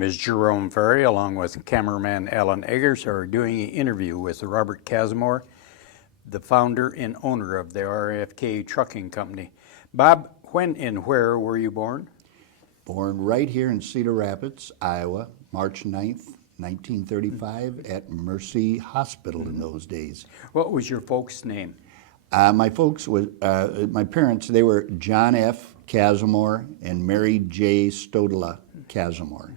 Ms. Jerome Ferry, along with cameraman Alan Eggers, are doing an interview with Robert Kazimour, the founder and owner of the RFK Trucking Company. Bob, when and where were you born? Born right here in Cedar Rapids, Iowa, March 9th, 1935, at Mercy Hospital in those days. What was your folks' name? My parents, they were John F. Kazimour and Mary J. Stodela Kazimour.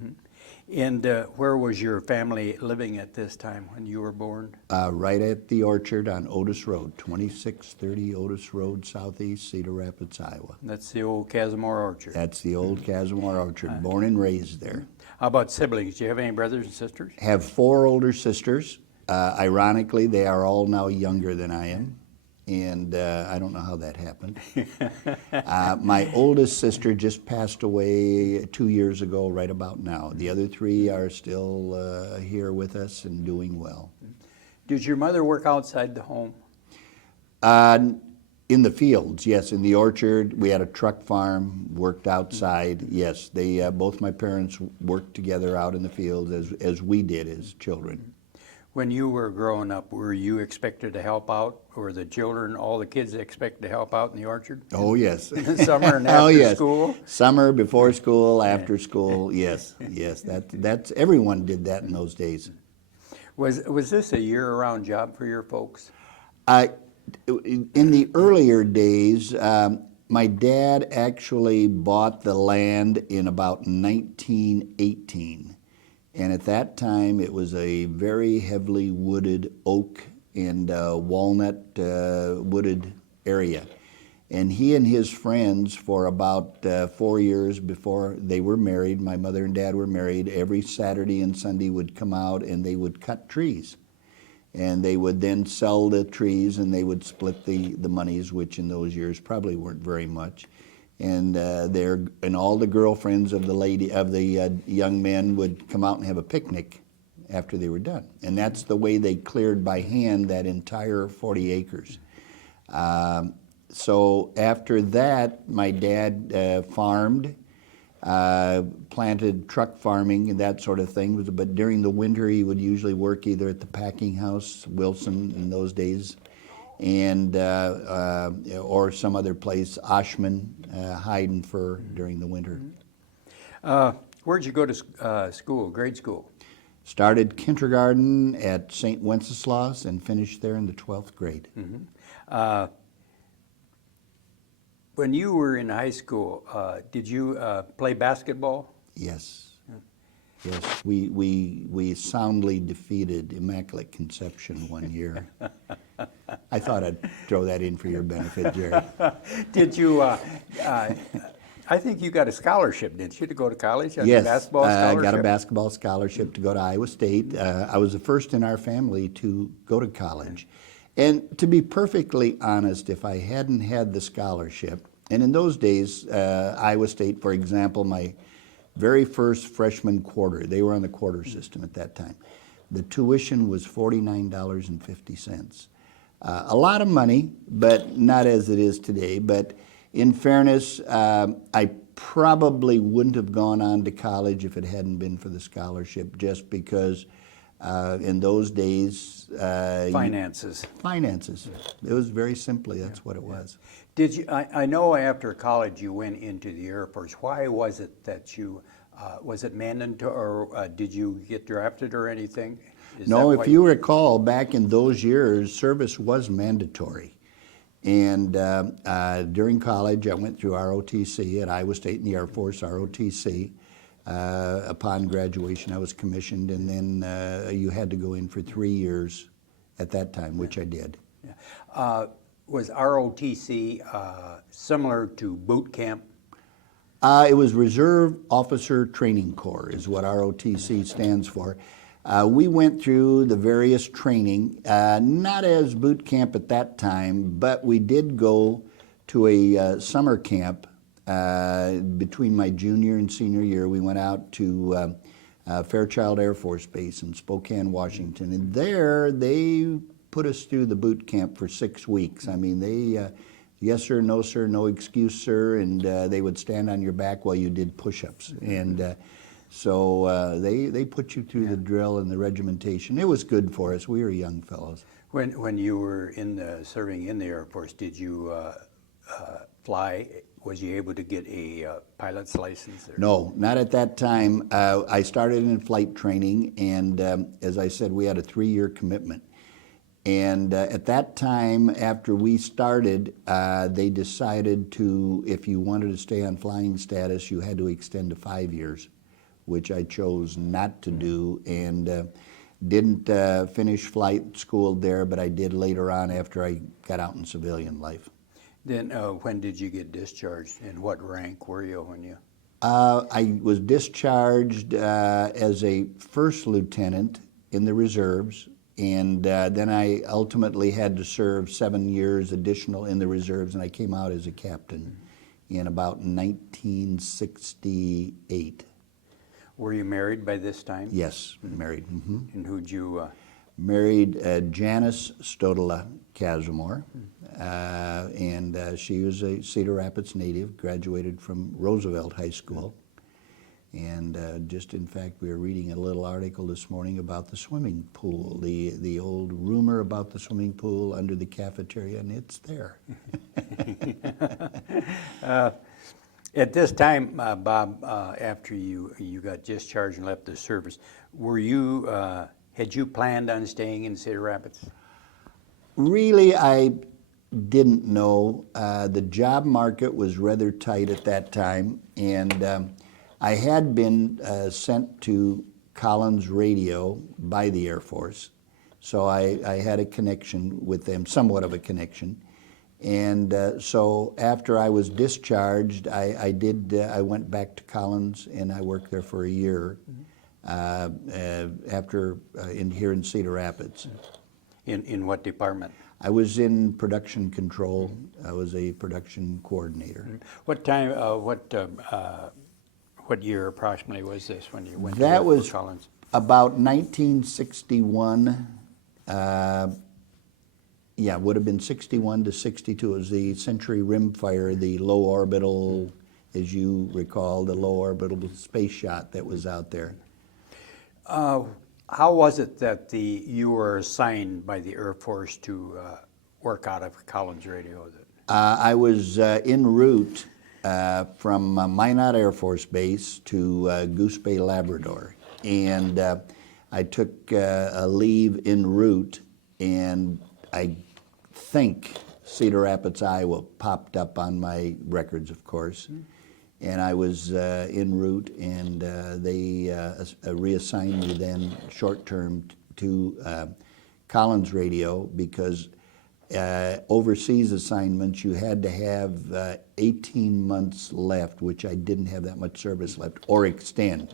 And where was your family living at this time when you were born? Right at the orchard on Otis Road, 2630 Otis Road, Southeast, Cedar Rapids, Iowa. That's the old Kazimour Orchard. That's the old Kazimour Orchard, born and raised there. How about siblings? Do you have any brothers and sisters? Have 4 older sisters. Ironically, they are all now younger than I am. And I don't know how that happened. My oldest sister just passed away 2 years ago, right about now. The other 3 are still here with us and doing well. Did your mother work outside the home? In the fields, yes. In the orchard, we had a truck farm, worked outside. Yes, they both my parents worked together out in the fields as we did as children. When you were growing up, were you expected to help out? Were the children, all the kids expected to help out in the orchard? Oh, yes. In the summer and after yes. school? Summer, before school, after school, yes, yes. That's everyone did that in those days. Was this a year-round job for your folks? In the earlier days, my dad actually bought the land in about 1918. And at that time, it was a very heavily wooded oak and walnut wooded area. And he and his friends, for about 4 years before they were married, my mother and dad were married, every Saturday and Sunday would come out and they would cut trees. And they would then sell the trees and they would split the monies, which in those years probably weren't very much. And all the girlfriends of the young men would come out and have a picnic after they were done. And that's the way they cleared by hand that entire 40 acres. So after that, my dad farmed, planted truck farming and that sort of thing. But during the winter, he would usually work either at the packing house, Wilson in those days, and or some other place, Oshman, hide and fur during the winter. Where'd you go to school, grade school? Started kindergarten at St. Wenceslaus and finished there in the 12th grade. When you were in high school, did you play basketball? Yes. Yes, we soundly defeated Immaculate Conception one year. I thought I'd throw that in for your benefit, Jerry. Did you, I think you got a scholarship, didn't you, to go to college? Yes, basketball I got a basketball scholarship to go to Iowa State. I was the first in our family to go to college. And to be perfectly honest, if I hadn't had the scholarship, and in those days, Iowa State, for example, my very first freshman quarter, they were on the quarter system at that time. The tuition was $49.50. A lot of money, but not as it is today. But in fairness, I probably wouldn't have gone on to college if it hadn't been for the scholarship, just because in those days... finances. Finances. It was very simply, that's what it was. Did you? I know after college you went into the Air Force. Why was it that you, was it mandatory, or did you get drafted or anything? No, if you recall, back in those years, service was mandatory. And during college, I went through ROTC at Iowa State in the Air Force, ROTC. Upon graduation, I was commissioned, and then you had to go in for 3 years at that time, which I did. Yeah. Was ROTC similar to boot camp? It was Reserve Officer Training Corps is what ROTC stands for. We went through the various training, not as boot camp at that time, but we did go to a summer camp between my junior and senior year. We went out to Fairchild Air Force Base in Spokane, Washington, and there they put us through the boot camp for 6 weeks. I mean, they, yes sir, no excuse sir, and they would stand on your back while you did push-ups. And So they put you through the drill and the regimentation. It was good for us. We were young fellows. When you were serving in the Air Force, did you fly? Was you able to get a pilot's license? Or? No, not at that time. I started in flight training, and as I said, we had a 3-year commitment. And at that time, after we started, they decided to, if you wanted to stay on flying status, you had to extend to 5 years, which I chose not to do, and didn't finish flight school there, but I did later on after I got out in civilian life. Then when did you get discharged, and what rank were you when you? I was discharged as a first lieutenant in the reserves, and then I ultimately had to serve 7 years additional in the reserves, and I came out as a captain in about 1968. Were you married by this time? Yes, married. Mm-hmm. And who'd you? Married Janice Stodola Kazimour, and she was a Cedar Rapids native, graduated from Roosevelt High School. And just in fact, we were reading a little article this morning about the swimming pool, the old rumor about the swimming pool under the cafeteria, and it's there. At this time, Bob, after you got discharged and left the service, were you had you planned on staying in Cedar Rapids? Really, I didn't know. The job market was rather tight at that time, and I had been sent to Collins Radio by the Air Force, so I had a connection with them, somewhat of a connection. And so after I was discharged, I went back to Collins, and I worked there for a year here in Cedar Rapids. In what department? I was in production control. I was a production coordinator. What time? What year approximately was this when you went That to work was for Collins? about 1961. Yeah, would have been 61 to 62. It was the Century Rimfire, the low orbital, as you recall, the low orbital space shot that was out there. How was it that you were assigned by the Air Force to work out of Collins Radio? I was en route from Minot Air Force Base to Goose Bay, Labrador, and I took a leave en route, and I think Cedar Rapids, Iowa popped up on my records, of course, and I was en route, and they reassigned me then short-term to Collins Radio, because overseas assignments, you had to have 18 months left, which I didn't have that much service left, or extend.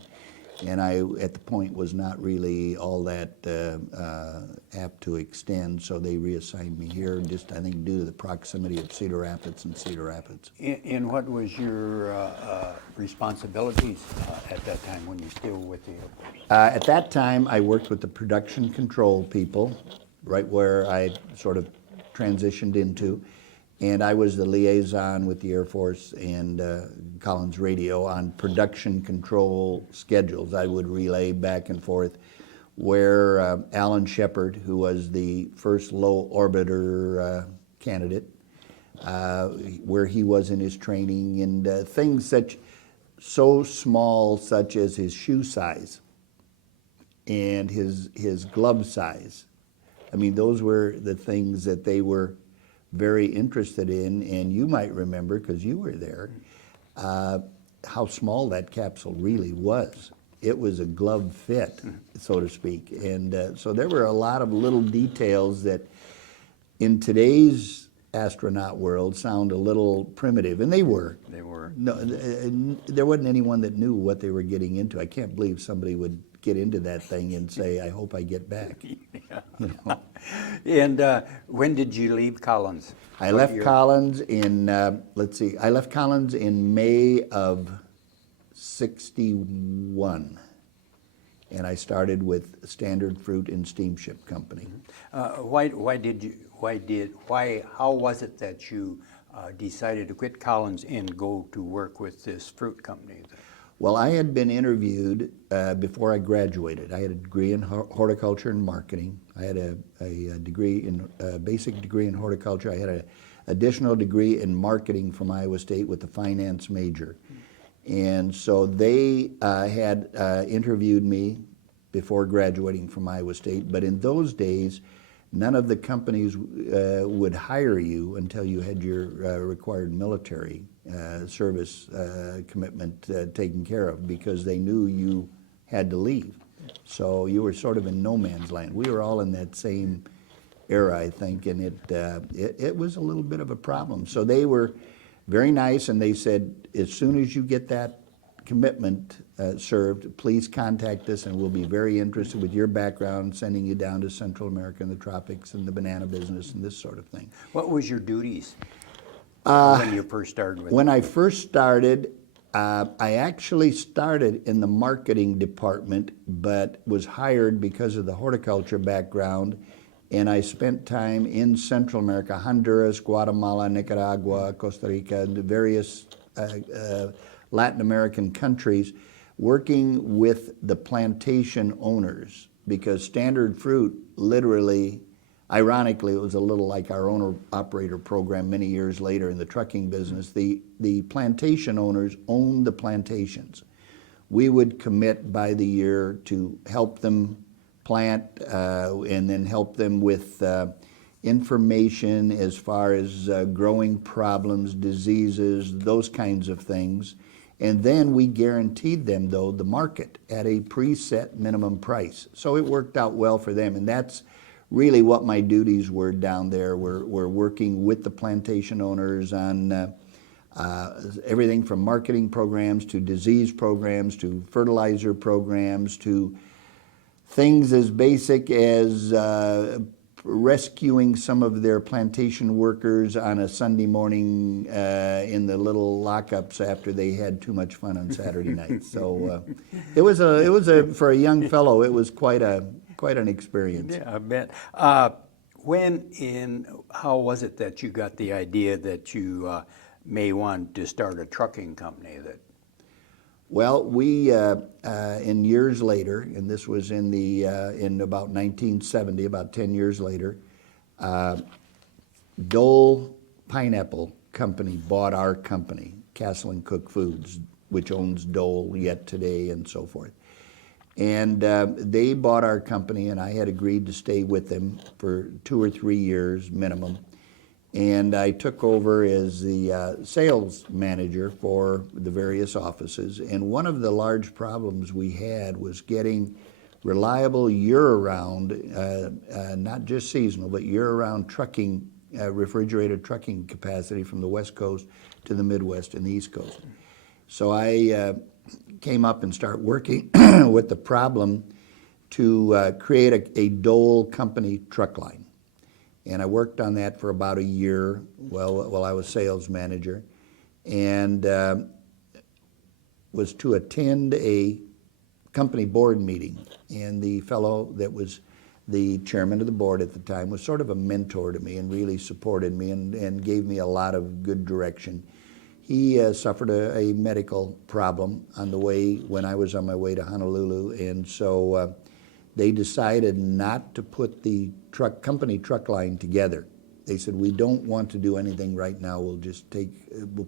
And I, at the point, was not really all that apt to extend, so they reassigned me here, just I think due to the proximity of Cedar Rapids and Cedar Rapids. And what was your responsibilities at that time when you still with the Air Force? At that time, I worked with the production control people, right where I sort of transitioned into, and I was the liaison with the Air Force and Collins Radio on production control schedules. I would relay back and forth where Alan Shepard, who was the first low orbiter candidate, where he was in his training, and things so small such as his shoe size and his glove size. I mean, those were the things that they were very interested in, and you might remember, because you were there, how small that capsule really was. It was a glove fit, so to speak. And so there were a lot of little details that in today's astronaut world sound a little primitive, and they were. They were. No, there wasn't anyone that knew what they were getting into. I can't believe somebody would get into that thing and say, I hope I get back. Yeah. You know? And when did you leave Collins? I left Collins in, I left Collins in May of 61, and I started with Standard Fruit and Steamship Company. How was it that you decided to quit Collins and go to work with this fruit company? Well, I had been interviewed before I graduated. I had a degree in horticulture and marketing. I had a degree in basic degree in horticulture. I had an additional degree in marketing from Iowa State with a finance major. And so they had interviewed me before graduating from Iowa State. But in those days, none of the companies would hire you until you had your required military service commitment taken care of, because they knew you had to leave. So you were sort of in no man's land. We were all in that same era, I think, and it was a little bit of a problem. So they were very nice, and they said, as soon as you get that commitment served, please contact us, and we'll be very interested with your background, sending you down to Central America and the tropics and the banana business and this sort of thing. What was your duties when you first started with When I first started, I actually started in the marketing department, but was hired because of the horticulture background, and I spent time in Central America, Honduras, Guatemala, Nicaragua, Costa Rica, and the various Latin American countries, working with the plantation owners, because Standard Fruit literally, ironically, it was a little like our owner-operator program many years later in the trucking business. The plantation owners owned the plantations. We would commit by the year to help them plant and then help them with information as far as growing problems, diseases, those kinds of things. And then we guaranteed them, though, the market at a preset minimum price. So it worked out well for them, and that's really what my duties were down there. We're working with the plantation owners on everything from marketing programs to disease programs to fertilizer programs to things as basic as rescuing some of their plantation workers on a Sunday morning in the little lockups after they had too much fun on Saturday night. So it was for a young fellow, it was quite an experience. Yeah, I bet. How was it that you got the idea that you may want to start a trucking company? Well, we in years later, and this was in about 1970, about 10 years later, Dole Pineapple Company bought our company, Castle and Cook Foods, which owns Dole yet today and so forth. And they bought our company, and I had agreed to stay with them for 2 or 3 years minimum. And I took over as the sales manager for the various offices. And one of the large problems we had was getting reliable year-round, not just seasonal, but year-round trucking, refrigerated trucking capacity from the West Coast to the Midwest and the East Coast. So I came up and started working with the problem to create a Dole company truck line. And I worked on that for about a year while I was sales manager, and was to attend a company board meeting. And the fellow that was the chairman of the board at the time was sort of a mentor to me and really supported me and gave me a lot of good direction. He suffered a medical problem on the way when I was on my way to Honolulu, and so they decided not to put the company truck line together. They said, we don't want to do anything right now, we'll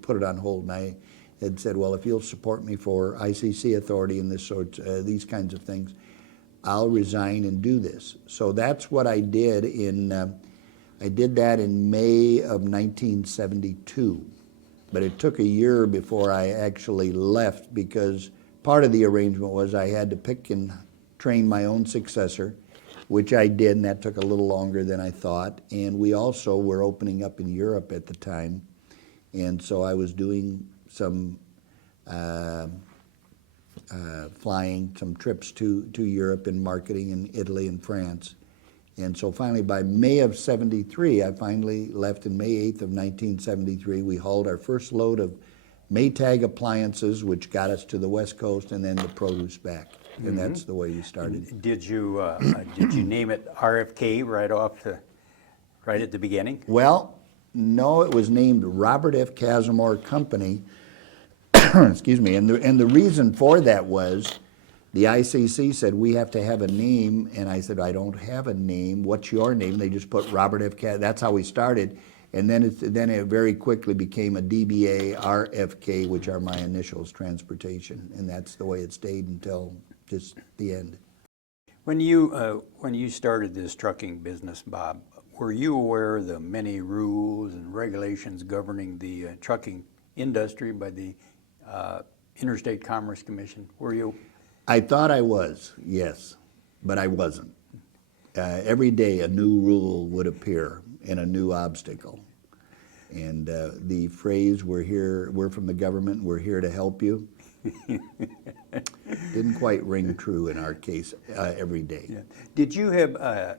put it on hold. And I had said, well, if you'll support me for ICC authority and these kinds of things, I'll resign and do this. So that's what I did I did that in May of 1972. But it took a year before I actually left, because part of the arrangement was I had to pick and train my own successor, which I did, and that took a little longer than I thought. And we also were opening up in Europe at the time, and so I was doing some flying, some trips to Europe in marketing in Italy and France. And so finally, by May of 73, I finally left. In May 8th of 1973, we hauled our first load of Maytag appliances, which got us to the West Coast, and then the produce back. And that's the way we started. And did you name it RFK right at the beginning? Well, no, it was named Robert F. Kazimour Company excuse me, and the reason for that was the ICC said we have to have a name, and I said I don't have a name. What's your name? They just put Robert F. Kazimour. That's how we started, and then it very quickly became a DBA RFK, which are my initials, transportation, and that's the way it stayed until just the end. When you started this trucking business, Bob, were you aware of the many rules and regulations governing the trucking industry by the Interstate Commerce Commission? Were you? I thought I was, yes, but I wasn't. Every day a new rule would appear and a new obstacle. And the phrase, we're from the government, we're here to help you, didn't quite ring true in our case every day. Yeah. Did you have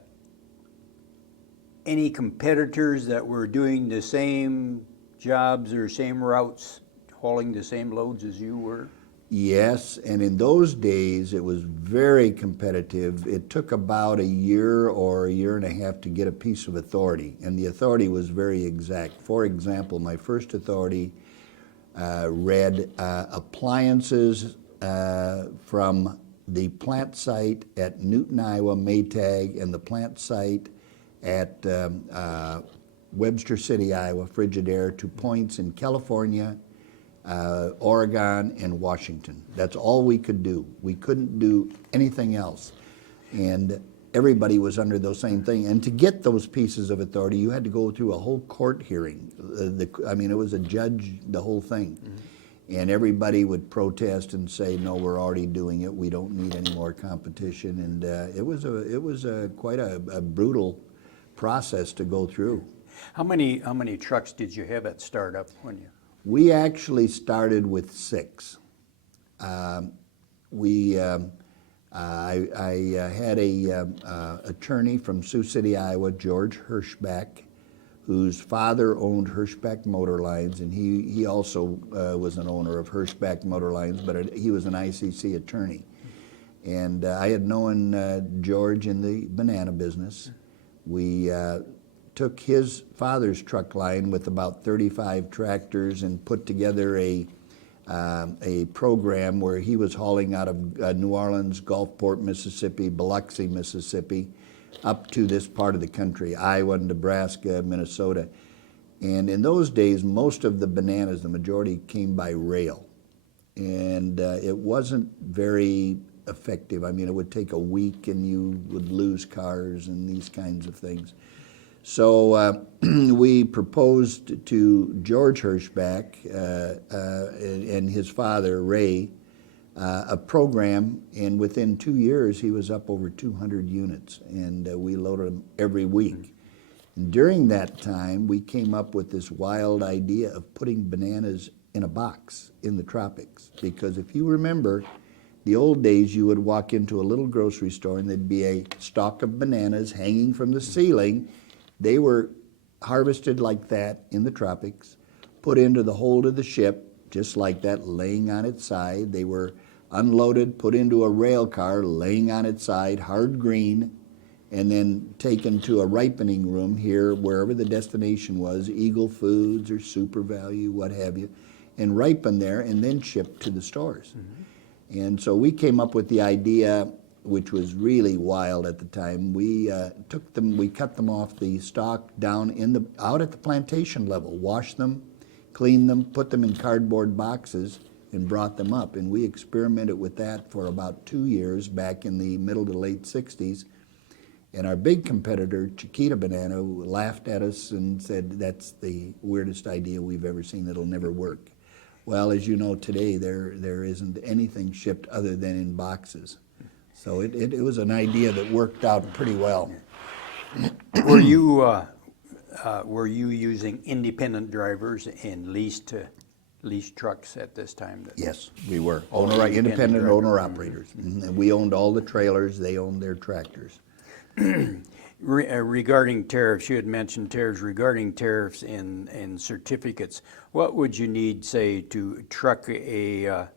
any competitors that were doing the same jobs or same routes, hauling the same loads as you were? Yes, and in those days it was very competitive. It took about a year or a year and a half to get a piece of authority, and the authority was very exact. For example, my first authority read appliances from the plant site at Newton, Iowa, Maytag, and the plant site at Webster City, Iowa, Frigidaire, to points in California, Oregon, and Washington. That's all we could do. We couldn't do anything else. And everybody was under those same thing. And to get those pieces of authority, you had to go through a whole court hearing. I mean, it was a judge, the whole thing. Mm-hmm. And everybody would protest and say, no, we're already doing it. We don't need any more competition. And it was quite a brutal process to go through. How many trucks did you have at startup when you? We actually started with 6. I had a attorney from Sioux City, Iowa, George Hirschbach, whose father owned Hirschbach Motor Lines, and he also was an owner of Hirschbach Motor Lines, but he was an ICC attorney. And I had known George in the banana business. We took his father's truck line with about 35 tractors and put together a program where he was hauling out of New Orleans, Gulfport, Mississippi, Biloxi, Mississippi, up to this part of the country, Iowa, Nebraska, Minnesota. And in those days, most of the bananas, the majority, came by rail. And it wasn't very effective. I mean, it would take a week and you would lose cars and these kinds of things. So we proposed to George Hirschbach and his father, Ray, a program, and within 2 years he was up over 200 units, and we loaded them every week. And during that time, we came up with this wild idea of putting bananas in a box in the tropics, because if you remember, the old days, you would walk into a little grocery store and there'd be a stalk of bananas hanging from the ceiling. They were harvested like that in the tropics, put into the hold of the ship, just like that, laying on its side. They were unloaded, put into a rail car, laying on its side, hard green, and then taken to a ripening room here, wherever the destination was, Eagle Foods or Super Value, what have you, and ripened there and then shipped to the stores. Mm-hmm. And so we came up with the idea, which was really wild at the time. We took them, we cut them off the stalk down out at the plantation level, washed them, cleaned them, put them in cardboard boxes, and brought them up. And we experimented with that for about 2 years back in the middle to late 60s. And our big competitor, Chiquita Banana, laughed at us and said, that's the weirdest idea we've ever seen. It'll never work. Well, as you know, today there isn't anything shipped other than in boxes. So it was an idea that worked out pretty well. Were you using independent drivers and leased trucks at this time? Yes, we were. Independent owner operators. Mm-hmm. And we owned all the trailers, they owned their tractors. Regarding tariffs, you had mentioned tariffs. Regarding tariffs and certificates, what would you need, say, to truck a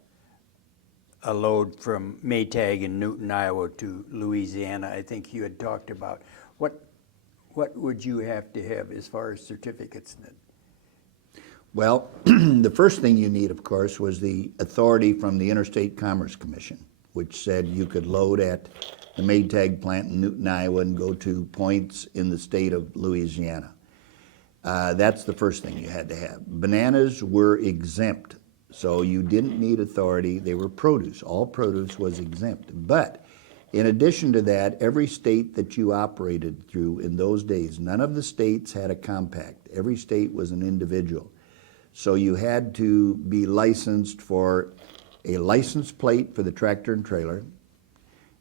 load from Maytag in Newton, Iowa to Louisiana? I think you had talked about. What would you have to have as far as certificates? Well, the first thing you need, of course, was the authority from the Interstate Commerce Commission, which said you could load at the Maytag plant in Newton, Iowa, and go to points in the state of Louisiana. That's the first thing you had to have. Bananas were exempt, so you didn't need authority. They were produce. All produce was exempt. But in addition to that, every state that you operated through in those days, none of the states had a compact. Every state was an individual. So you had to be licensed for a license plate for the tractor and trailer.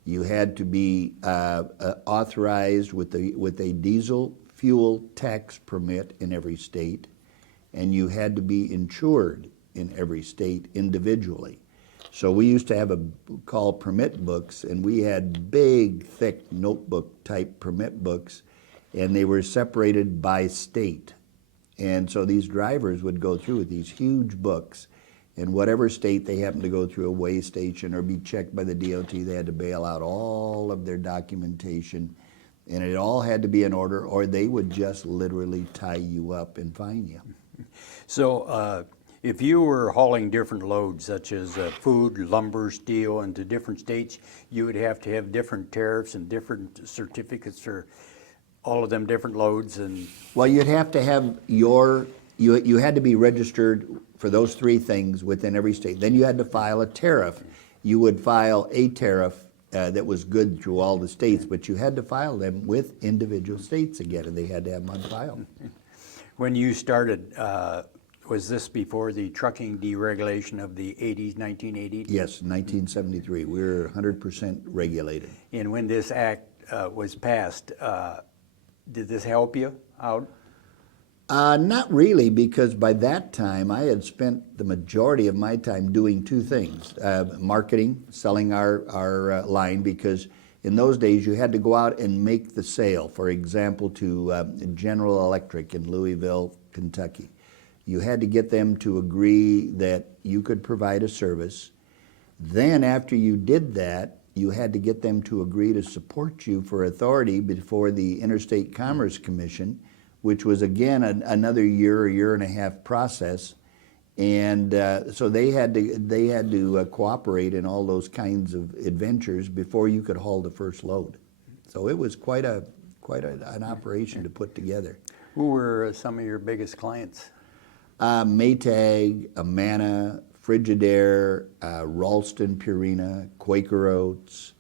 You had to be authorized with a diesel fuel tax permit in every state, and you had to be insured in every state individually. So we used to have called permit books, and we had big, thick notebook type permit books, and they were separated by state. And so these drivers would go through with these huge books, and whatever state they happened to go through a weigh station or be checked by the DOT, they had to bail out all of their documentation, and it all had to be in order, or they would just literally tie you up and fine you. So if you were hauling different loads, such as food, lumber, steel, into different states, you would have to have different tariffs and different certificates for all of them different loads. And Well, you'd have to have you had to be registered for those three things within every state. Then you had to file a tariff. You would file a tariff that was good through all the states, but you had to file them with individual states again, and they had to have them on file. when you started, was this before the trucking deregulation of the 80s, 1980s? Yes, 1973. We were 100% regulated. And when this act was passed, did this help you out? Not really, because by that time I had spent the majority of my time doing two things. Marketing, selling our line, because in those days you had to go out and make the sale, for example, to General Electric in Louisville, Kentucky. You had to get them to agree that you could provide a service. Then after you did that, you had to get them to agree to support you for authority before the Interstate Commerce Commission, which was again another year and a half process. And so they had to cooperate in all those kinds of adventures before you could haul the first load. So it was quite an operation to put together. Who were some of your biggest clients? Maytag, Amana, Frigidaire, Ralston Purina, Quaker Oats,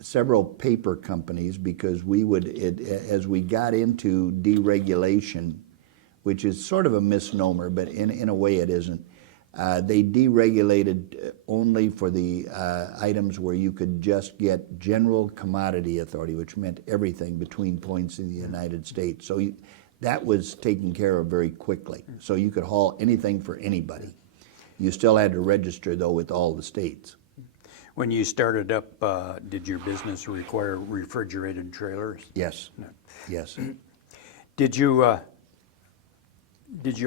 several paper companies, because we would, as we got into deregulation, which is sort of a misnomer, but in a way it isn't, they deregulated only for the items where you could just get general commodity authority, which meant everything between points in the United States. So that was taken care of very quickly. So you could haul anything for anybody. You still had to register, though, with all the states. When you started up, did your business require refrigerated trailers? Yes. No. Yes. Did you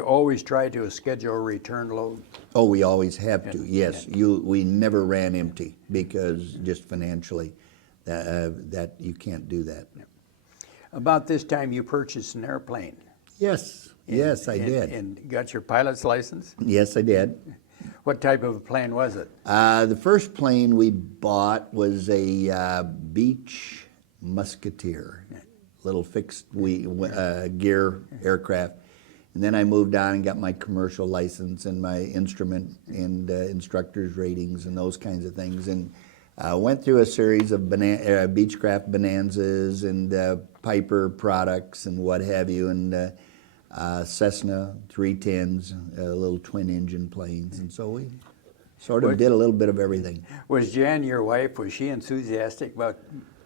always try to schedule a return load? Oh, we always have to. Yes. We never ran empty, because just financially, that you can't do that. About this time, you purchased an airplane. Yes. Yes, I did. And got your pilot's license? Yes, I did. What type of a plane was it? The first plane we bought was a Beech Musketeer, little fixed gear aircraft. And then I moved on and got my commercial license and my instrument and instructor's ratings and those kinds of things. And went through a series of Beechcraft Bonanzas and Piper products and what have you, and Cessna 310s, little twin-engine planes, and so we sort of did a little bit of everything. Was Jan, your wife, was she enthusiastic about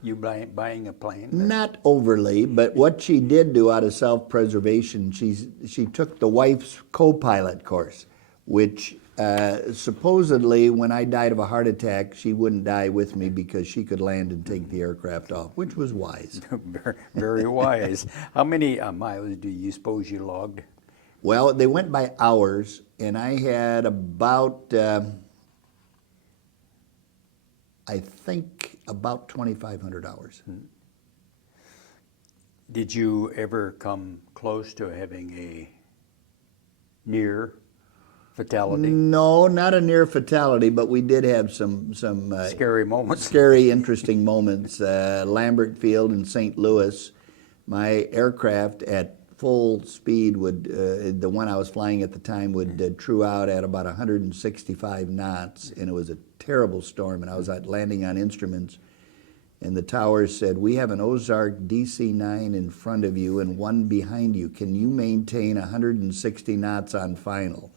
you buying a plane? Not overly, but what she did do out of self-preservation, she took the wife's co-pilot course, which supposedly when I died of a heart attack, she wouldn't die with me because she could land and take the aircraft off, which was wise. Very wise. How many miles do you suppose you logged? Well, they went by hours, and I had about, I think, about 2,500 hours. Did you ever come close to having a near fatality? No, not a near fatality, but we did have some Scary moments. scary, interesting moments. Lambert Field in St. Louis, my aircraft at full speed would, the one I was flying at the time would true out at about 165 knots, and it was a terrible storm, and I was landing on instruments, and the towers said, "We have an Ozark DC-9 in front of you and one behind you. Can you maintain 160 knots on final?"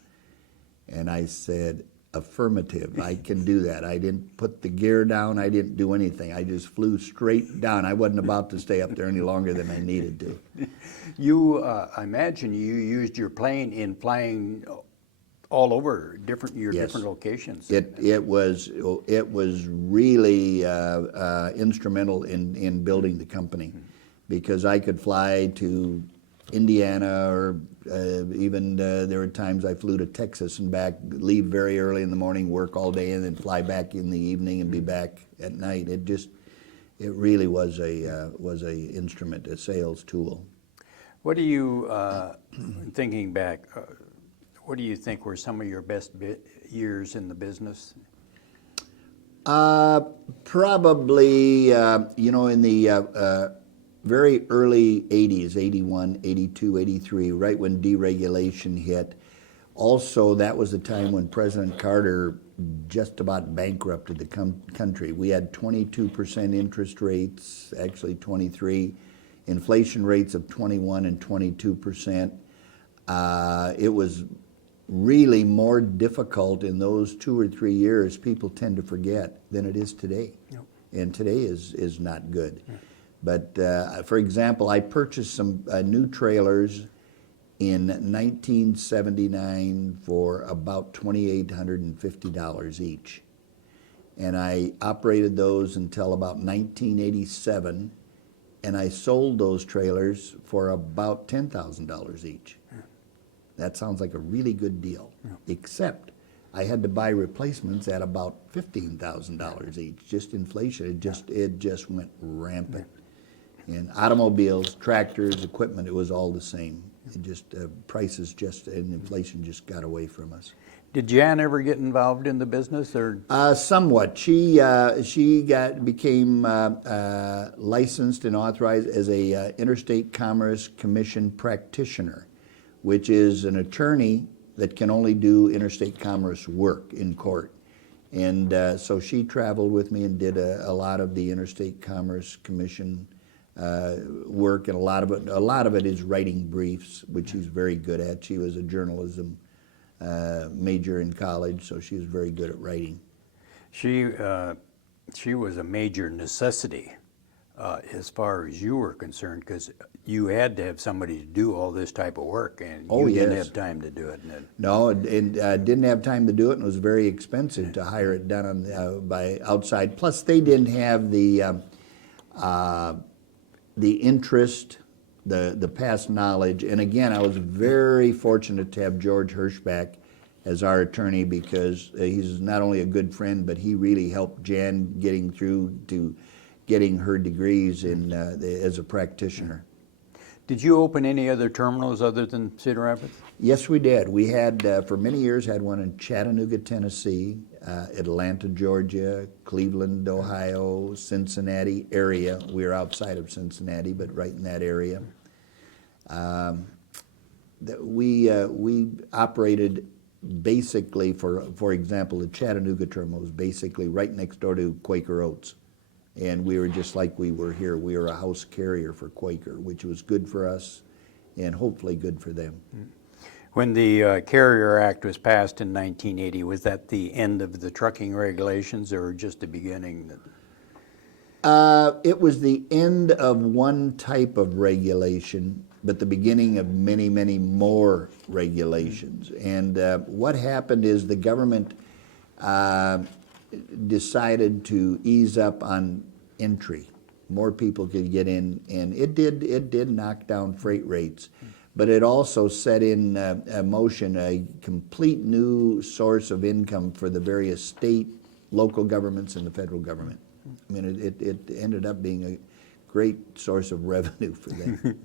And I said, "Affirmative, I can do that." I didn't put the gear down, I didn't do anything. I just flew straight down. I wasn't about to stay up there any longer than I needed to. You, I imagine you used your plane in flying all over your Yes. different locations. It was really instrumental in building the company, because I could fly to Indiana, or even there were times I flew to Texas and back, leave very early in the morning, work all day, and then fly back in the evening and be back at night. It really was a instrument, a sales tool. What do you, thinking back, what do you think were some of your best years in the business? Probably, in the very early 80s, 81, 82, 83, right when deregulation hit. Also, that was the time when President Carter just about bankrupted the country. We had 22% interest rates, actually 23, inflation rates of 21 and 22%. It was really more difficult in those 2 or 3 years, people tend to forget, than it is today. Yep. And today is not good. But for example, I purchased some new trailers in 1979 for about $2,850 each. And I operated those until about 1987, and I sold those trailers for about $10,000 each. That sounds like a really good deal, except I had to buy replacements at about $15,000 each. Just inflation, it just went rampant. And automobiles, tractors, equipment, it was all the same. It just prices and inflation just got away from us. Did Jan ever get involved in the business, or? Somewhat. She became licensed and authorized as a Interstate Commerce Commission practitioner, which is an attorney that can only do interstate commerce work in court. And so she traveled with me and did a lot of the Interstate Commerce Commission work, and a lot of it is writing briefs, which she's very good at. She was a journalism major in college, so she was very good at writing. She was a major necessity as far as you were concerned, because you had to have somebody to do all this type of work, and you didn't have time to do it. No, and didn't have time to do it, and it was very expensive to hire it done by outside. Plus, they didn't have the interest, the past knowledge. And again, I was very fortunate to have George Hirschbach as our attorney, because he's not only a good friend, but he really helped Jan getting through to getting her degrees as a practitioner. Did you open any other terminals other than Cedar Rapids? Yes, we did. We had, for many years, had one in Chattanooga, Tennessee, Atlanta, Georgia, Cleveland, Ohio, Cincinnati area. We were outside of Cincinnati, but right in that area. We operated basically, for example, the Chattanooga terminal was basically right next door to Quaker Oats. And we were just like we were here. We were a house carrier for Quaker, which was good for us and hopefully good for them. When the Carrier Act was passed in 1980, was that the end of the trucking regulations, or just the beginning? It was the end of one type of regulation, but the beginning of many, many more regulations. And what happened is the government decided to ease up on entry. More people could get in, and it did knock down freight rates. But it also set in motion a complete new source of income for the various state, local governments, and the federal government. I mean, it ended up being a great source of revenue for them.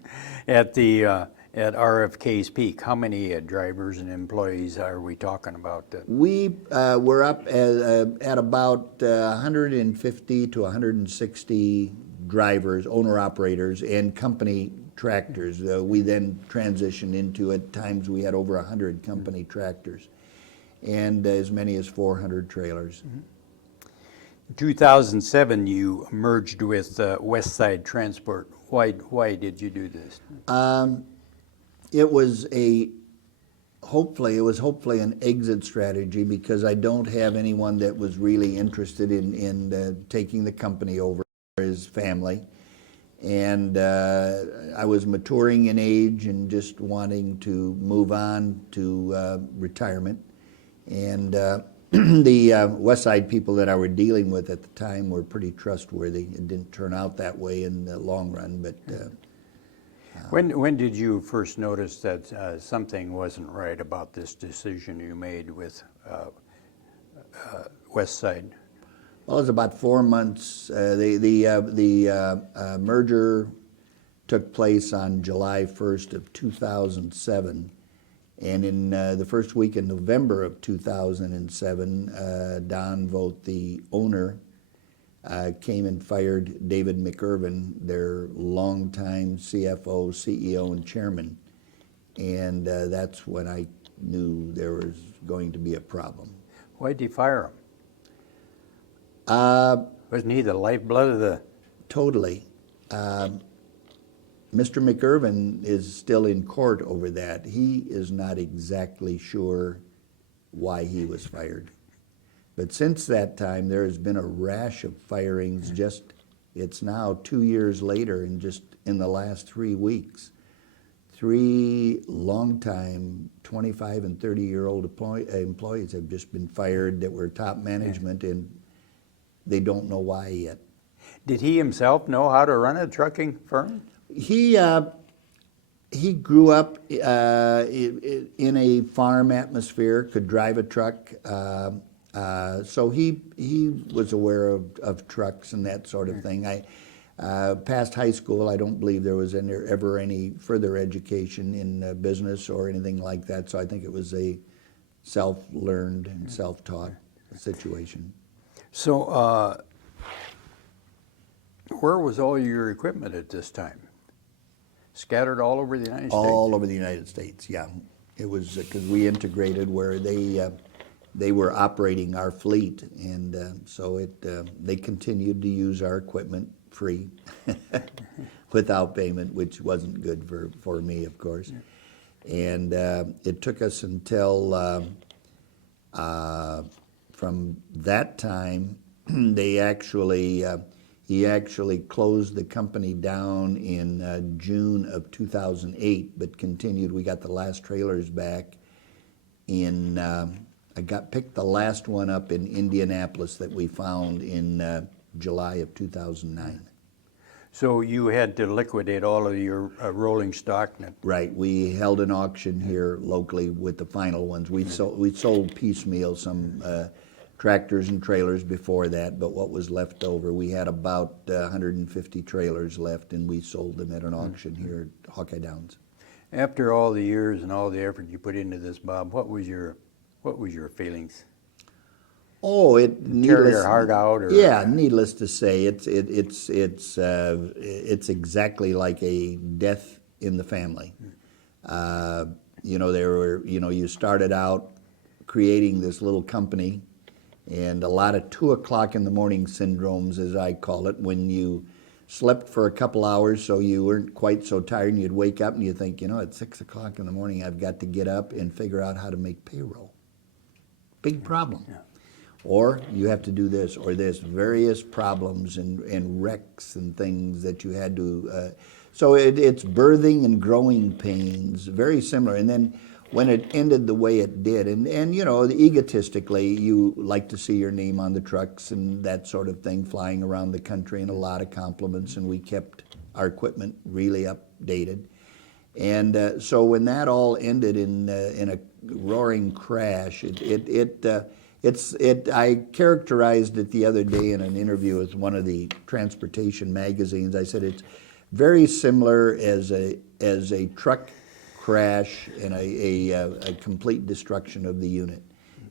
At the RFK's peak, how many drivers and employees are we talking about? We were up at about 150 to 160 drivers, owner-operators, and company tractors. We then transitioned into, at times we had over 100 company tractors and as many as 400 trailers. In 2007, you merged with West Side Transport. Why did you do this? It was hopefully an exit strategy, because I don't have anyone that was really interested in taking the company over, his family. And I was maturing in age and just wanting to move on to retirement. And the West Side people that I were dealing with at the time were pretty trustworthy. It didn't turn out that way in the long run, but When did you first notice that something wasn't right about this decision you made with West Side? well, it was about 4 months. The merger took place on July 1st of 2007. And in the first week in November of 2007, Don Vogt, the owner, came and fired David McIrvin, their longtime CFO, CEO, and chairman. And that's when I knew there was going to be a problem. Why did you fire him? Wasn't he the lifeblood of the... Totally. Mr. McIrvin is still in court over that. He is not exactly sure why he was fired. But since that time, there has been a rash of firings. It's now 2 years later, and just in the last 3 weeks, 3 longtime 25 and 30-year-old employees have just been fired that were top management, and they don't know why yet. Did he himself know how to run a trucking firm? He grew up in a farm atmosphere, could drive a truck, so he was aware of trucks and that sort of thing. Past high school, I don't believe there was ever any further education in business or anything like that, so I think it was a self-learned and self-taught situation. So where was all your equipment at this time? Scattered all over the United States? All over the United States, yeah. It was because we integrated where they were operating our fleet, and so they continued to use our equipment free without payment, which wasn't good for me, of course. And it took us until from that time he actually closed the company down in June of 2008, but continued. We got the last trailers back in, picked the last one up in Indianapolis that we found in July of 2009. So you had to liquidate all of your rolling stock? Right. We held an auction here locally with the final ones. We sold piecemeal some tractors and trailers before that, but what was left over, we had about 150 trailers left, and we sold them at an auction here at Hawkeye Downs. After all the years and all the effort you put into this, Bob, what was your feelings? Oh, tear your heart out? Or? Yeah, needless to say, it's exactly like a death in the family. You started out creating this little company, and a lot of 2 o'clock in the morning syndromes, as I call it, when you slept for a couple hours so you weren't quite so tired, and you'd wake up and you think, at 6 o'clock in the morning I've got to get up and figure out how to make payroll. Big problem. Yeah. Or you have to do this or this, various problems and wrecks and things that you had to, so it's birthing and growing pains, very similar. And then when it ended the way it did, and egotistically, you like to see your name on the trucks and that sort of thing flying around the country, and a lot of compliments, and we kept our equipment really updated. And so when that all ended in a roaring crash, it I characterized it the other day in an interview with one of the transportation magazines. I said it's very similar as a truck crash and a complete destruction of the unit.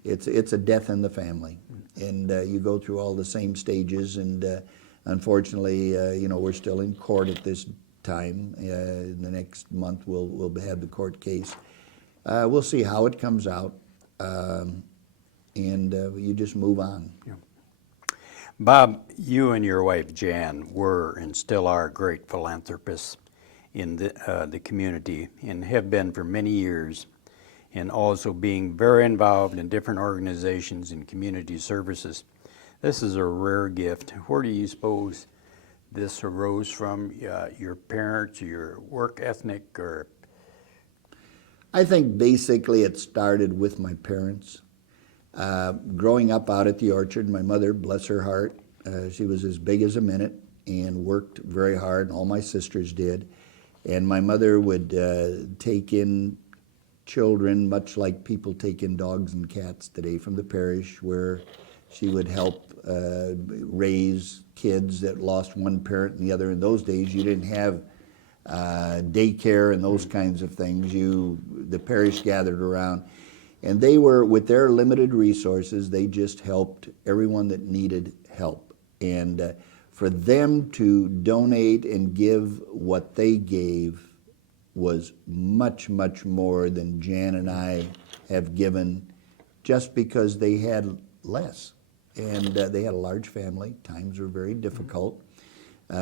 It's a death in the family, and you go through all the same stages. And unfortunately, we're still in court at this time. In the next month, we'll have the court case. We'll see how it comes out. And you just move on. Yeah. Bob, you and your wife Jan were and still are great philanthropists in the community and have been for many years, and also being very involved in different organizations and community services. This is a rare gift. Where do you suppose this arose from? Your parents, your work ethic, or? I think basically it started with my parents. Growing up out at the orchard, my mother, bless her heart, she was as big as a minute and worked very hard, and all my sisters did. And my mother would take in children, much like people take in dogs and cats today from the parish, where she would help raise kids that lost one parent and the other. In those days, you didn't have daycare and those kinds of things. The parish gathered around. And they were, with their limited resources, they just helped everyone that needed help. And for them to donate and give what they gave was much, much more than Jan and I have given, just because they had less. And they had a large family. Times were very difficult.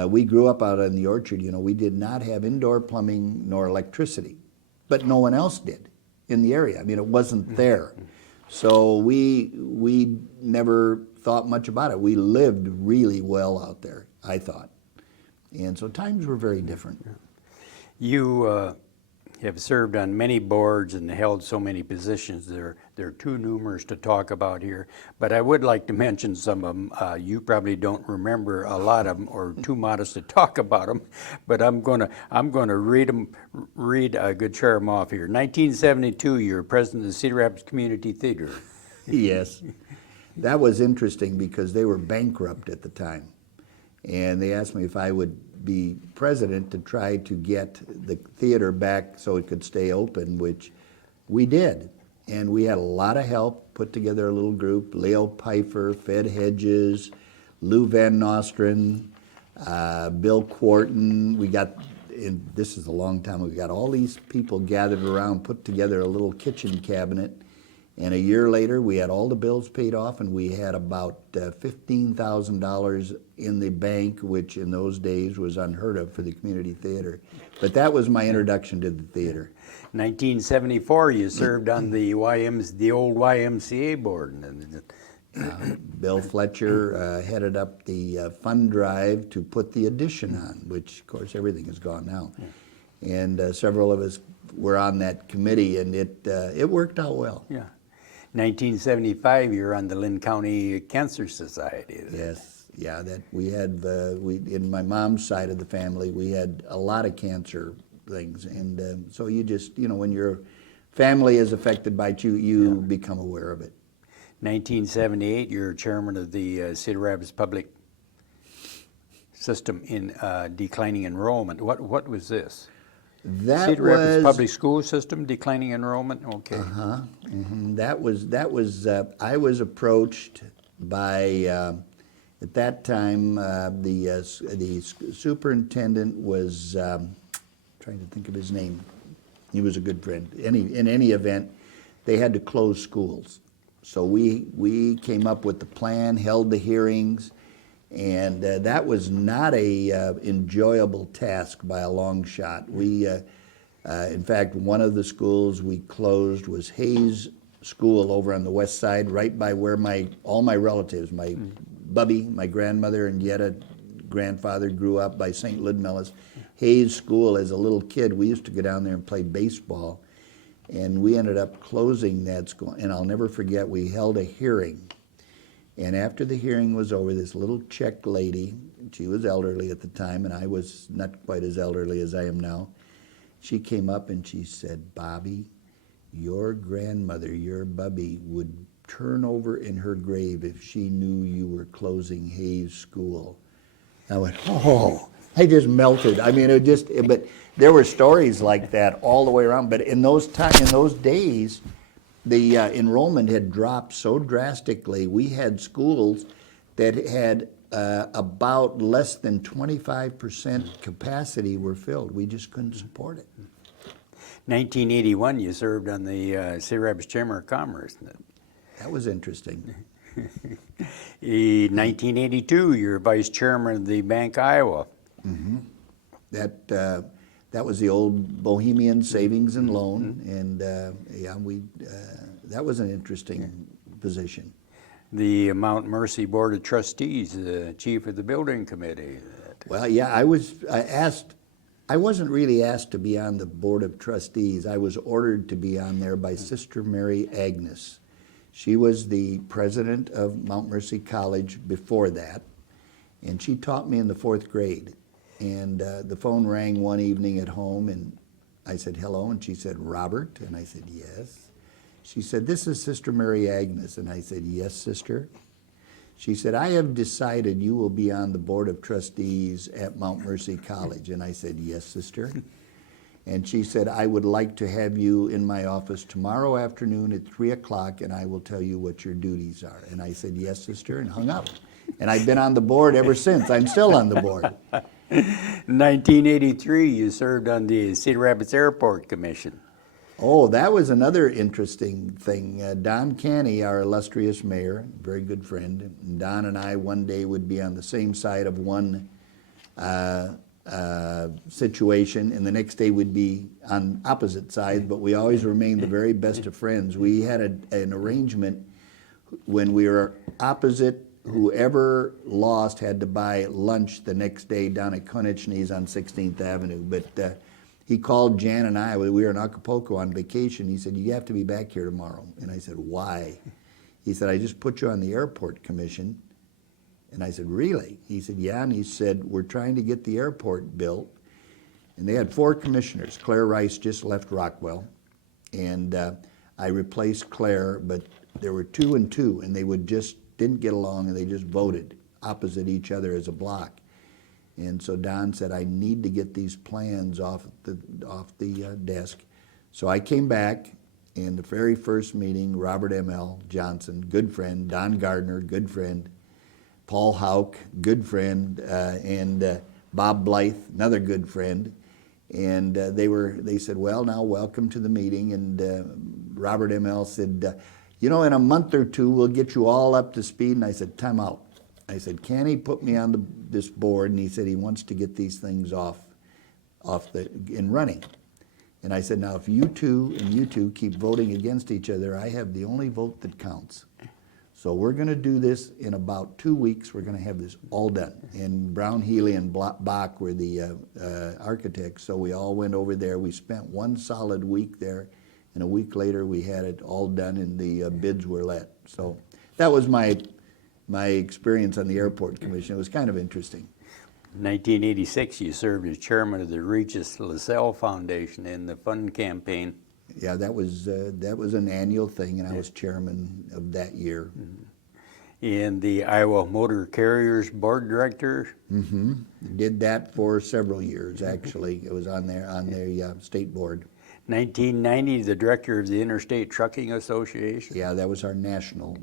We grew up out in the orchard. We did not have indoor plumbing nor electricity, but no one else did in the area. I mean, it wasn't there. So we never thought much about it. We lived really well out there, I thought. And so times were very different. You have served on many boards and held so many positions. They're too numerous to talk about here, but I would like to mention some of them. You probably don't remember a lot of them, or too modest to talk about them, but I'm gonna read a good share of them off here. 1972, you were president of the Cedar Rapids Community Theater. Yes. That was interesting because they were bankrupt at the time. And they asked me if I would be president to try to get the theater back so it could stay open, which we did. And we had a lot of help, put together a little group. Leo Pfeiffer, Fed Hedges, Lou Van Nostrand, Bill Quarton. This is a long time ago, we got all these people gathered around, put together a little kitchen cabinet. And a year later, we had all the bills paid off, and we had about $15,000 in the bank, which in those days was unheard of for the community theater. But that was my introduction to the theater. 1974, you served on the old YMCA board. Bill Fletcher headed up the fund drive to put the addition on, which, of course, everything is gone now. Yeah. And several of us were on that committee, and it worked out well. Yeah. 1975, you're on the Linn County Cancer Society. Yes, yeah. That we had. In my mom's side of the family, we had a lot of cancer things, and so you just, when your family is affected by it, you become aware of it. 1978, you're chairman of the Cedar Rapids Public System in declining enrollment. What was this? That Cedar Rapids Public School System, declining enrollment. Okay. Mm-hmm. That was. I was approached by at that time the superintendent was trying to think of his name. He was a good friend. In any event, they had to close schools, so we came up with the plan, held the hearings. And that was not a enjoyable task by a long shot. We, in fact, one of the schools we closed was Hayes School over on the west side, right by where all my relatives, my Bubby, my grandmother, and Yetta grandfather grew up by St. Ludmillas. Hayes School, as a little kid, we used to go down there and play baseball. And we ended up closing that school. And I'll never forget, we held a hearing. And after the hearing was over, this little Czech lady, she was elderly at the time, and I was not quite as elderly as I am now, she came up and she said, "Bobby, your grandmother, your Bubby, would turn over in her grave if she knew you were closing Hayes School. I went, oh, I just melted. I mean, but there were stories like that all the way around. But in those days, the enrollment had dropped so drastically. We had schools that had about less than 25% capacity were filled. We just couldn't support it. 1981, you served on the Cedar Rapids Chamber of Commerce. That was interesting. In 1982, you're vice chairman of the Bank Iowa. That was the old Bohemian Savings and Loan, and that was an interesting position. The Mount Mercy Board of Trustees, chief of the building committee. Well, yeah, I wasn't really asked to be on the Board of Trustees. I was ordered to be on there by Sister Mary Agnes. She was the president of Mount Mercy College before that, and she taught me in the 4th grade. And the phone rang one evening at home, and I said, hello, and she said, Robert? And I said, yes. She said, this is Sister Mary Agnes. And I said, yes, sister. She said, I have decided you will be on the Board of Trustees at Mount Mercy College. And I said, yes, sister. And she said, I would like to have you in my office tomorrow afternoon at 3 o'clock, and I will tell you what your duties are. And I said, yes, sister, and hung up. And I've been on the board ever since. I'm still on the board. In 1983, you served on the Cedar Rapids Airport Commission. Oh, that was another interesting thing. Don Canny, our illustrious mayor, very good friend, and Don and I one day would be on the same side of one situation, and the next day we'd be on opposite sides, but we always remained the very best of friends. We had an arrangement when we were opposite. Whoever lost had to buy lunch the next day down at Konieczny's on 16th Avenue. But he called Jan and I. We were in Acapulco on vacation. He said, you have to be back here tomorrow. And I said, why? He said, I just put you on the airport commission. And I said, really? He said, yeah. And he said, we're trying to get the airport built. And they had 4 commissioners. Claire Rice just left Rockwell. And I replaced Claire, but there were 2 and 2, and they didn't get along, and they just voted opposite each other as a block. And so Don said, I need to get these plans off the desk. So I came back, and the very first meeting, Robert M.L. Johnson, good friend, Don Gardner, good friend, Paul Hauk, good friend, and Bob Blythe, another good friend. And they said, well, now welcome to the meeting. And Robert M.L. said, you know, in a month or 2, we'll get you all up to speed. And I said, time out. I said, can he put me on this board? And he said he wants to get these things in running. And I said, now if you two keep voting against each other, I have the only vote that counts. So we're going to do this in about 2 weeks. We're going to have this all done. And Brown, Healy, and Bach were the architects. So we all went over there. We spent 1 solid week there. And a week later, we had it all done, and the bids were let. So that was my experience on the airport commission. It was kind of interesting. In 1986, you served as chairman of the Regis LaSalle Foundation in the fund campaign. Yeah, that was an annual thing, and I was chairman of that year. And the Iowa Motor Carriers Board Director. Did that for several years, actually. It was on their state board. 1990, the director of the Interstate Trucking Association. Yeah, that was our national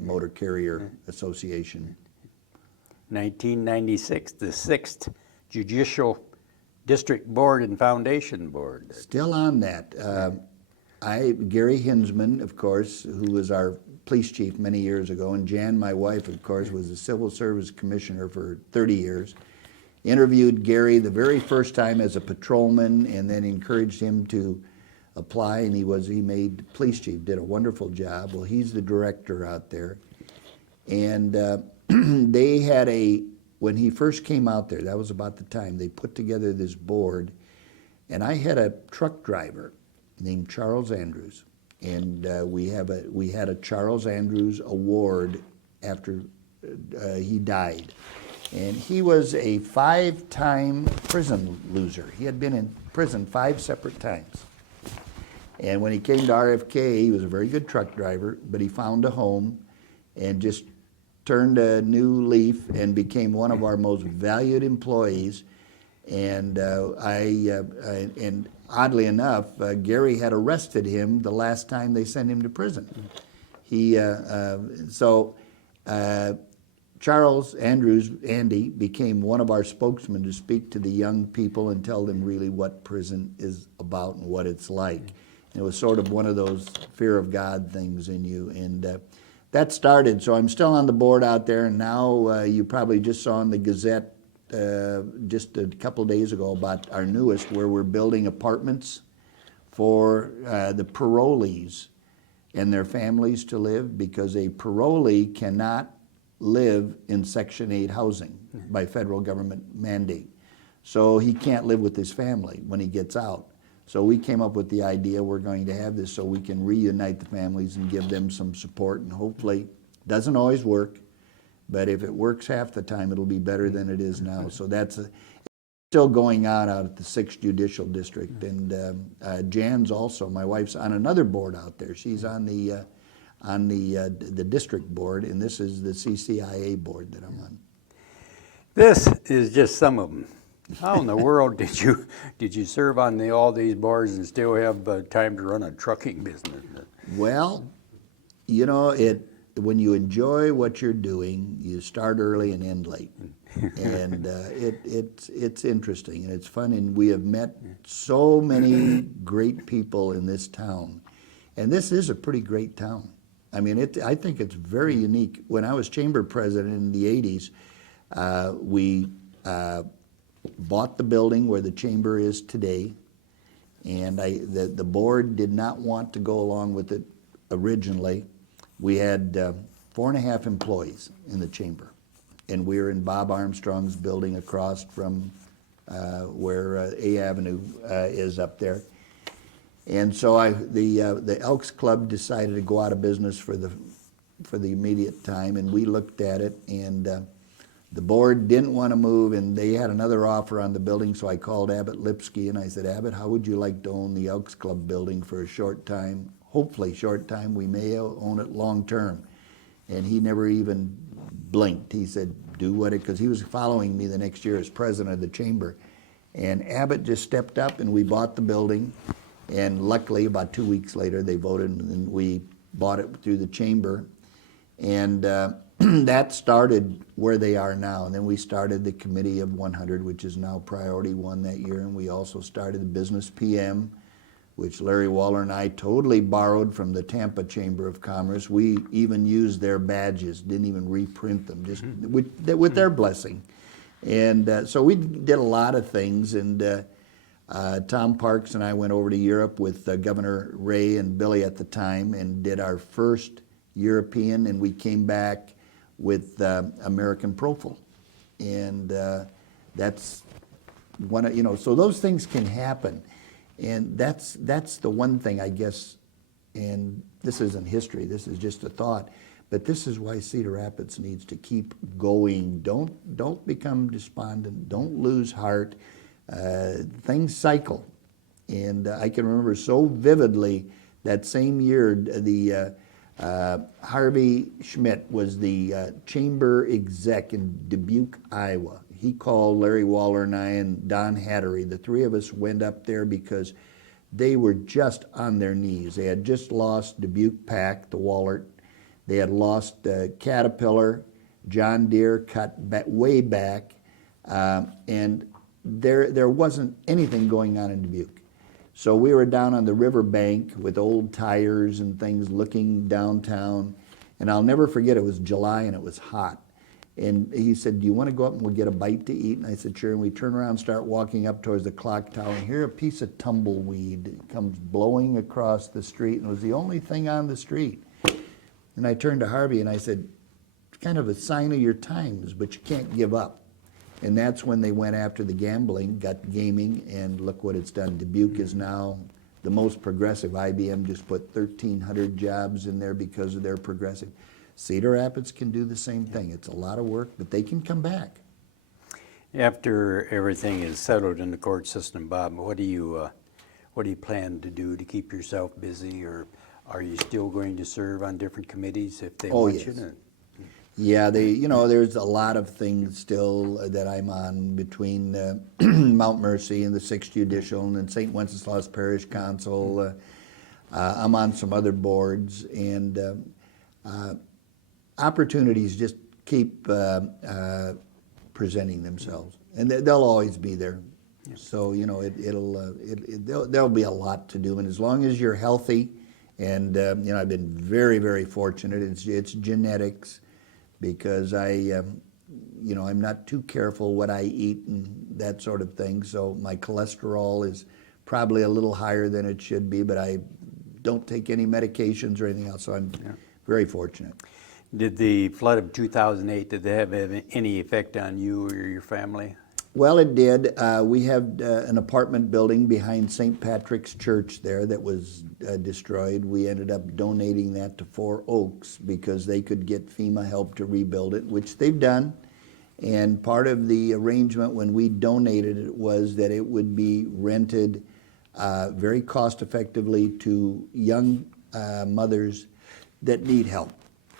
motor carrier association. 1996, the 6th Judicial District Board and Foundation Board. Still on that. Gary Hinsman, of course, who was our police chief many years ago, and Jan, my wife, of course, was the Civil Service Commissioner for 30 years. Interviewed Gary the very first time as a patrolman, and then encouraged him to apply, and he made police chief, did a wonderful job. Well, he's the director out there. And they had when he first came out there, that was about the time, they put together this board, and I had a truck driver named Charles Andrews. And we had a Charles Andrews Award after he died. And he was a 5-time prison loser. He had been in prison 5 separate times. And when he came to RFK, he was a very good truck driver, but he found a home and just turned a new leaf and became one of our most valued employees. And and oddly enough, Gary had arrested him the last time they sent him to prison. Charles Andrews, Andy, became one of our spokesmen to speak to the young people and tell them really what prison is about and what it's like. And it was sort of one of those fear of God things in you. And that started, so I'm still on the board out there, and now you probably just saw in the Gazette just a couple days ago about our newest, where we're building apartments for the parolees and their families to live, because a parolee cannot live in Section 8 housing by federal government mandate. So he can't live with his family when he gets out. So we came up with the idea we're going to have this so we can reunite the families and give them some support, and hopefully, doesn't always work, but if it works half the time, it'll be better than it is now. So that's still going on out at the 6th Judicial District. And Jan's also, my wife's on another board out there. She's on the district board, and this is the CCIA board that I'm on. This is just some of them. How in the world did you serve on all these boards and still have time to run a trucking business? Well, you know, when you enjoy what you're doing, you start early and end late. And it's interesting and it's fun, and we have met so many great people in this town. And this is a pretty great town. I mean, I think it's very unique. When I was chamber president in the 80s, we bought the building where the chamber is today, and the board did not want to go along with it originally. We had 4.5 employees in the chamber, and we were in Bob Armstrong's building across from where A Avenue is up there. And so the Elks Club decided to go out of business for the immediate time, and we looked at it, and the board didn't want to move, and they had another offer on the building, so I called Abbott Lipsky, and I said, Abbott, how would you like to own the Elks Club building for a short time? Hopefully short time, we may own it long term. And he never even blinked. He said, do what it, because he was following me the next year as president of the chamber. And Abbott just stepped up, and we bought the building. And luckily, about 2 weeks later, they voted, and we bought it through the chamber. And that started where they are now. And then we started the Committee of 100, which is now Priority 1 that year. And we also started the Business PM, which Larry Waller and I totally borrowed from the Tampa Chamber of Commerce. We even used their badges, didn't even reprint them, just with their blessing. And so we did a lot of things. And Tom Parks and I went over to Europe with Governor Ray and Billy at the time and did our first European, and we came back with American Profile. And that's one of, you know, so those things can happen. And that's the one thing, I guess, and this isn't history, this is just a thought, but this is why Cedar Rapids needs to keep going. Don't become despondent, don't lose heart. Things cycle. And I can remember so vividly that same year, the Harvey Schmidt was the chamber exec in Dubuque, Iowa. He called Larry Waller and I and Don Hattery. The three of us went up there because they were just on their knees. They had just lost Dubuque Pack, the Wallert. They had lost Caterpillar, John Deere cut way back, and there wasn't anything going on in Dubuque. So we were down on the riverbank with old tires and things looking downtown. And I'll never forget, it was July and it was hot. And he said, do you want to go up and we'll get a bite to eat? And I said, sure. And we turn around and start walking up towards the clock tower. And here a piece of tumbleweed comes blowing across the street. And it was the only thing on the street. And I turned to Harvey and I said, it's kind of a sign of your times, but you can't give up. And that's when they went after the gambling, got gaming, and look what it's done. Dubuque is now the most progressive. IBM just put 1,300 jobs in there because of their progressive. Cedar Rapids can do the same thing. It's a lot of work, but they can come back. After everything is settled in the court system, Bob, what do you what do you plan to do to keep yourself busy, or are you still going to serve on different committees if they Oh, want yes. you to? Yeah, there's a lot of things still that I'm on between Mount Mercy and the 6th Judicial and then St. Wenceslaus Parish Council. I'm on some other boards, and opportunities just keep presenting themselves, and they'll always be there. Yeah. So there'll be a lot to do, and as long as you're healthy, and I've been very, very fortunate. It's genetics, because I'm not too careful what I eat and that sort of thing. So my cholesterol is probably a little higher than it should be, but I don't take any medications or anything else. So I'm very fortunate. Did the flood of 2008, did they have any effect on you or your family? Well, it did. We have an apartment building behind St. Patrick's Church there that was destroyed. We ended up donating that to Four Oaks because they could get FEMA help to rebuild it, which they've done. And part of the arrangement when we donated it was that it would be rented very cost effectively to young mothers that need help.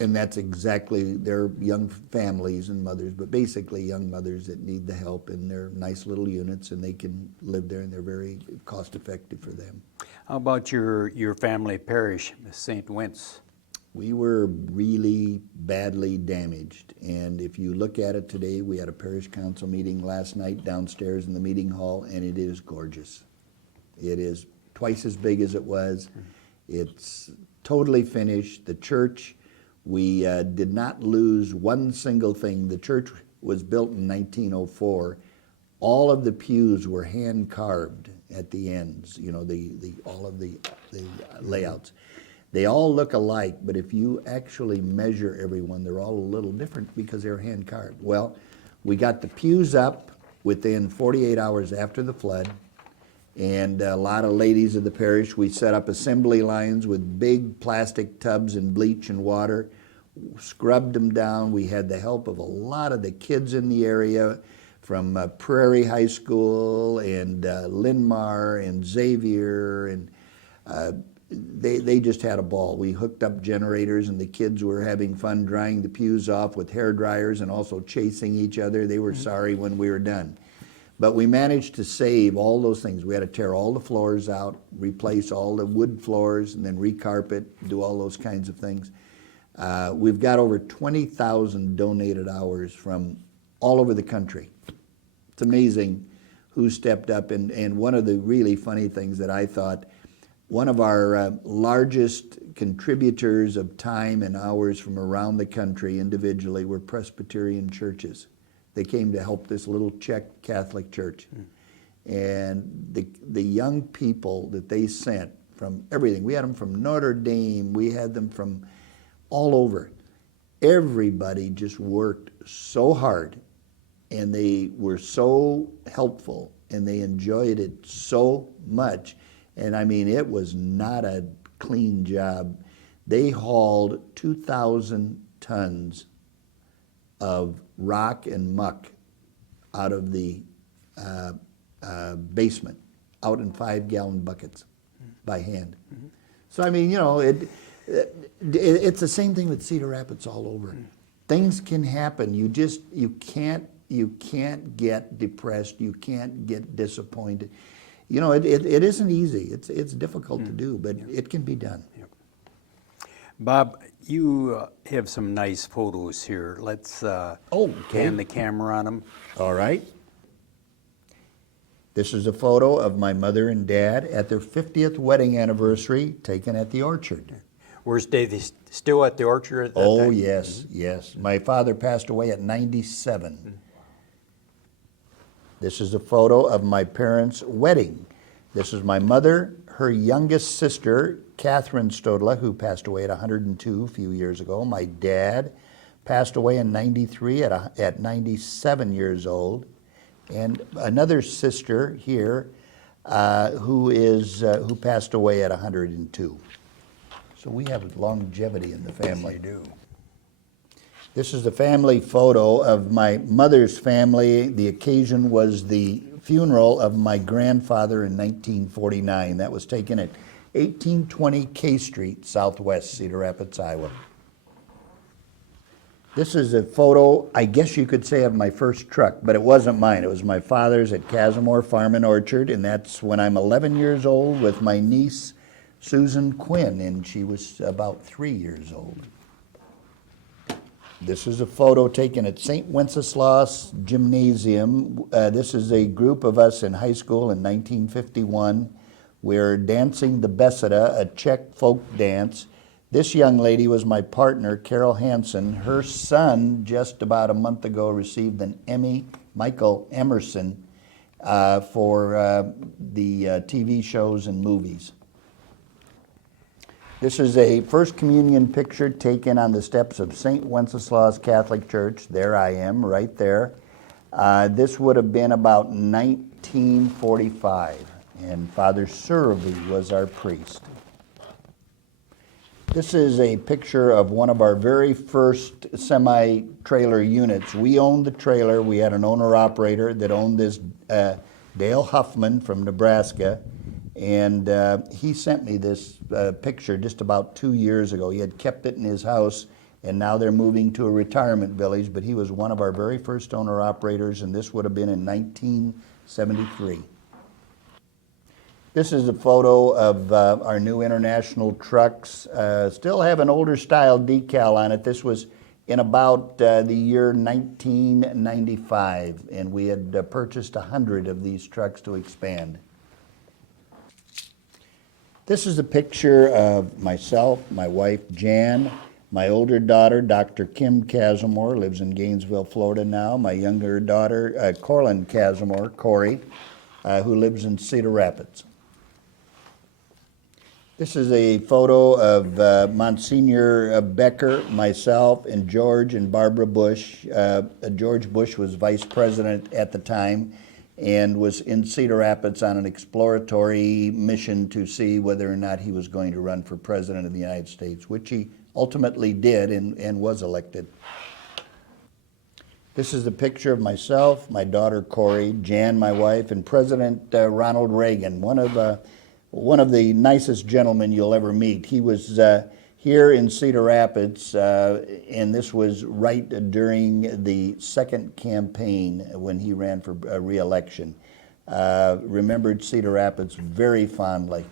And that's exactly, they're young families and mothers, but basically young mothers that need the help, and they're nice little units, and they can live there, and they're very cost effective for them. How about your family parish, St. Wentz? We were really badly damaged, and if you look at it today, we had a parish council meeting last night downstairs in the meeting hall, and it is gorgeous. It is twice as big as it was. It's totally finished. The church, we did not lose one single thing. The church was built in 1904. All of the pews were hand carved at the ends. All of the layouts. They all look alike, but if you actually measure everyone, they're all a little different because they're hand carved. Well, we got the pews up within 48 hours after the flood, and a lot of ladies of the parish, we set up assembly lines with big plastic tubs and bleach and water, scrubbed them down. We had the help of a lot of the kids in the area from Prairie High School and Linn and Xavier, and they just had a ball. We hooked up generators, and the kids were having fun drying the pews off with hair dryers and also chasing each other. They were sorry when we were done. But we managed to save all those things. We had to tear all the floors out, replace all the wood floors, and then recarpet, do all those kinds of things. We've got over 20,000 donated hours from all over the country. It's amazing who stepped up. And one of the really funny things that I thought, one of our largest contributors of time and hours from around the country individually were Presbyterian churches. They came to help this little Czech Catholic church. And the young people that they sent from everything, we had them from Notre Dame, we had them from all over. Everybody just worked so hard, and they were so helpful, and they enjoyed it so much. And I mean, it was not a clean job. They hauled 2,000 tons of rock and muck out of the basement, out in 5-gallon buckets by hand. So I mean, it's the same thing with Cedar Rapids all over. Things can happen. You can't get depressed. You can't get disappointed. It isn't easy. It's difficult to do, but it can be done. Yep. Bob, you have some nice photos here. Let's pan the camera on them. All right. This is a photo of my mother and dad at their 50th wedding anniversary, taken at the orchard. Were they still at the orchard at that time? Oh, yes, yes. My father passed away at 97. This is a photo of my parents' wedding. This is my mother, her youngest sister, Catherine Stodla, who passed away at 102 a few years ago. My dad passed away in 93 at 97 years old. And another sister here who passed away at 102. So we have longevity in the family. Yes, you do. This is the family photo of my mother's family. The occasion was the funeral of my grandfather in 1949. That was taken at 1820 K Street, Southwest Cedar Rapids, Iowa. This is a photo, I guess you could say, of my first truck, but it wasn't mine. It was my father's at Kazimour Farm and Orchard, and that's when I'm 11 years old with my niece, Susan Quinn, and she was about 3 years old. This is a photo taken at St. Wenceslas Gymnasium. This is a group of us in high school in 1951. We're dancing the Beseda, a Czech folk dance. This young lady was my partner, Carol Hansen. Her son, just about a month ago, received an Emmy, Michael Emerson, for the TV shows and movies. This is a First Communion picture taken on the steps of St. Wenceslas Catholic Church. There I am, right there. This would have been about 1945, and Father Survey was our priest. This is a picture of one of our very first semi-trailer units. We owned the trailer. We had an owner-operator that owned this, Dale Huffman from Nebraska, and he sent me this picture just about 2 years ago. He had kept it in his house, and now they're moving to a retirement village, but he was one of our very first owner-operators, and this would have been in 1973. This is a photo of our new international trucks. Still have an older style decal on it. This was in about the year 1995, and we had purchased 100 of these trucks to expand. This is a picture of myself, my wife Jan, my older daughter, Dr. Kim Kazimour, lives in Gainesville, Florida now, my younger daughter, Corlin Kazimour, Corey, who lives in Cedar Rapids. This is a photo of Monsignor Becker, myself, and George and Barbara Bush. George Bush was vice president at the time and was in Cedar Rapids on an exploratory mission to see whether or not he was going to run for president of the United States, which he ultimately did and was elected. This is a picture of myself, my daughter Corey, Jan, my wife, and President Ronald Reagan, one of the nicest gentlemen you'll ever meet. He was here in Cedar Rapids, and this was right during the second campaign when he ran for re-election. Remembered Cedar Rapids very fondly.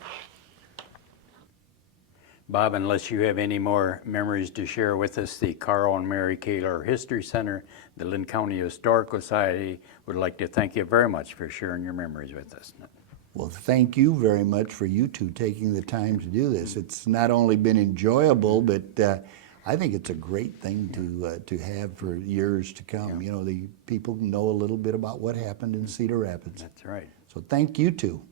Bob, unless you have any more memories to share with us, the Carl and Mary Kaler History Center, the Linn County Historical Society would like to thank you very much for sharing your memories with us. Well, thank you very much for you two taking the time to do this. It's not only been enjoyable, but I think it's a great thing to have for years to come. You know, the people know a little bit about what happened in Cedar Rapids. That's right. So thank you two.